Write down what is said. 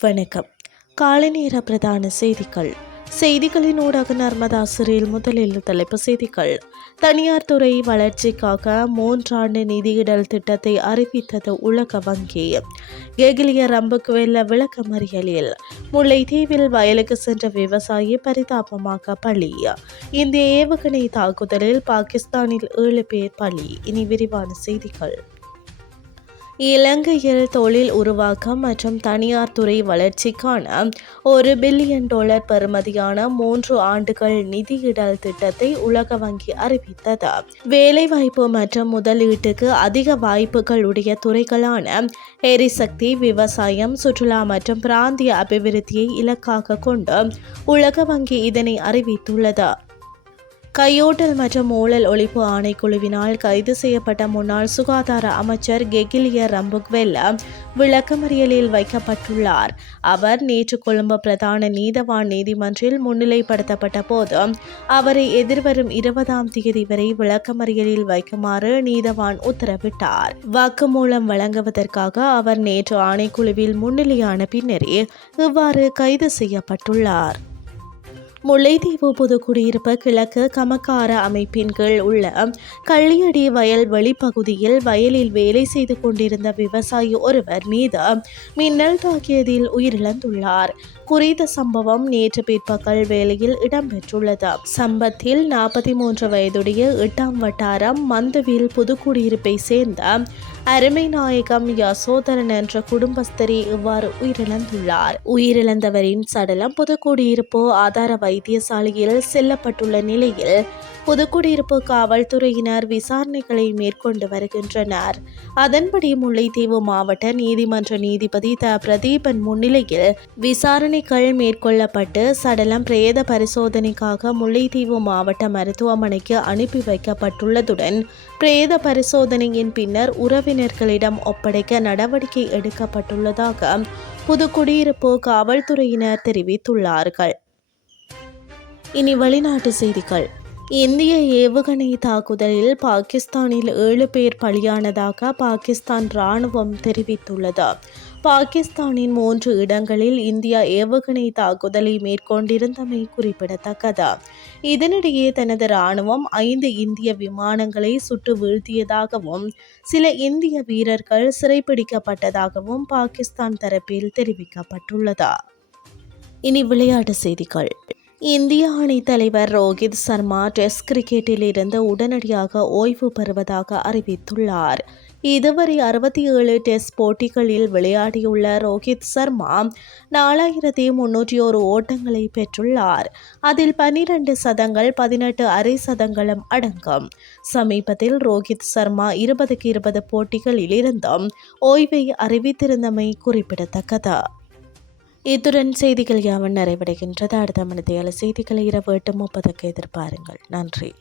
வணக்கம். காலை நேர பிரதான செய்திகள். செய்திகளின் ஊடாக நர்மதா சிறையில் முதலில் தலைப்பு செய்திகள். தனியார் துறை வளர்ச்சிக்காக மூன்றாண்டு நிதியிடல் திட்டத்தை அறிவித்தது உலக வங்கி. கெகிலிய ரம்புக்குவெல்ல விளக்கமறியலில் முல்லைத்தீவில் வயலுக்கு சென்ற விவசாயி பரிதாபமாக பலி. இந்திய ஏவுகணை தாக்குதலில் பாகிஸ்தானில் ஏழு பேர் பலி. இனி விரிவான செய்திகள். இலங்கையில் தொழில் உருவாக்கம் மற்றும் தனியார் துறை வளர்ச்சிக்கான ஒரு பில்லியன் டாலர் பெறுமதியான மூன்று ஆண்டுகள் நிதியிடல் திட்டத்தை உலக வங்கி அறிவித்தது. வேலைவாய்ப்பு மற்றும் முதலீட்டுக்கு அதிக வாய்ப்புகள் உடைய துறைகளான எரிசக்தி விவசாயம் சுற்றுலா மற்றும் பிராந்திய அபிவிருத்தியை இலக்காக கொண்டு உலக வங்கி இதனை அறிவித்துள்ளது. கையோட்டல் மற்றும் ஊழல் ஒழிப்பு ஆணைக்குழுவினால் கைது செய்யப்பட்ட முன்னாள் சுகாதார அமைச்சர் கெகிலிய ரம்புக்வெல்ல விளக்கமறியலில் வைக்கப்பட்டுள்ளார். அவர் நேற்று கொழும்பு பிரதான நீதவான் நீதிமன்றில் முன்னிலைப்படுத்தப்பட்ட போது அவரை எதிர்வரும் இருபதாம் தேதி வரை விளக்கமறியலில் வைக்குமாறு நீதவான் உத்தரவிட்டார். வாக்குமூலம் வழங்குவதற்காக அவர் நேற்று ஆணைக்குழுவில் முன்னிலையான பின்னரே இவ்வாறு கைது செய்யப்பட்டுள்ளார். முல்லைத்தீவு புதுக்குடியிருப்பு கிழக்கு கமக்கார அமைப்பின் கீழ் உள்ள கள்ளியடி வயல் வெளிப்பகுதியில் வயலில் வேலை செய்து கொண்டிருந்த விவசாயி ஒருவர் மீது மின்னல் தாக்கியதில் உயிரிழந்துள்ளார். குறித்த சம்பவம் நேற்று பிற்பகல் வேளையில் இடம்பெற்றுள்ளது. சம்பத்தில் நாற்பத்தி மூன்று வயதுடைய எட்டாம் வட்டாரம் மந்துவில் புதுக்குடியிருப்பை சேர்ந்த அருமை நாயகம் யசோதரன் என்ற குடும்பஸ்தரி இவ்வாறு உயிரிழந்துள்ளார். உயிரிழந்தவரின் சடலம் புதுக்குடியிருப்பு ஆதார வைத்தியசாலையில் செல்லப்பட்டுள்ள நிலையில் புதுக்குடியிருப்பு காவல்துறையினர் விசாரணைகளை மேற்கொண்டு வருகின்றனர். அதன்படி முல்லைத்தீவு மாவட்ட நீதிமன்ற நீதிபதி த. பிரதீபன் முன்னிலையில் விசாரணைகள் மேற்கொள்ளப்பட்டு சடலம் பிரேத பரிசோதனைக்காக முல்லைத்தீவு மாவட்ட மருத்துவமனைக்கு அனுப்பி வைக்கப்பட்டுள்ளதுடன் பிரேத பரிசோதனையின் பின்னர் உறவினர்களிடம் ஒப்படைக்க நடவடிக்கை எடுக்கப்பட்டுள்ளதாக புதுக்குடியிருப்பு காவல்துறையினர் தெரிவித்துள்ளார்கள். இனி வெளிநாட்டு செய்திகள். இந்திய ஏவுகணை தாக்குதலில் பாகிஸ்தானில் ஏழு பேர் பலியானதாக பாகிஸ்தான் ராணுவம் தெரிவித்துள்ளது. பாகிஸ்தானின் மூன்று இடங்களில் இந்தியா ஏவுகணை தாக்குதலை மேற்கொண்டிருந்தமை குறிப்பிடத்தக்கது. இதனிடையே தனது ராணுவம் ஐந்து இந்திய விமானங்களை சுட்டு வீழ்த்தியதாகவும் சில இந்திய வீரர்கள் சிறைப்பிடிக்கப்பட்டதாகவும் பாகிஸ்தான் தரப்பில் தெரிவிக்கப்பட்டுள்ளது. இனி விளையாட்டு செய்திகள். இந்திய அணி தலைவர் ரோஹித் சர்மா டெஸ்ட் கிரிக்கெட்டில் இருந்து உடனடியாக ஓய்வு பெறுவதாக அறிவித்துள்ளார். இதுவரை அறுபத்தி ஏழு டெஸ்ட் போட்டிகளில் விளையாடியுள்ள ரோஹித் சர்மா நாலாயிரத்தி முன்னூற்றி ஒரு ஓட்டங்களை பெற்றுள்ளார். அதில் பன்னிரண்டு சதங்கள் பதினெட்டு அரை சதங்களும் அடங்கும். சமீபத்தில் ரோஹித் சர்மா இருபதுக்கு இருபது போட்டிகளில் இருந்தும் ஓய்வை அறிவித்திருந்தமை குறிப்பிடத்தக்கது. இத்துடன் செய்திகள் யாவன் நிறைவடைகின்றது. அடுத்த மனதையால செய்திகளை இரவு எட்டு முப்பதுக்கு எதிர்பாருங்கள். நன்றி.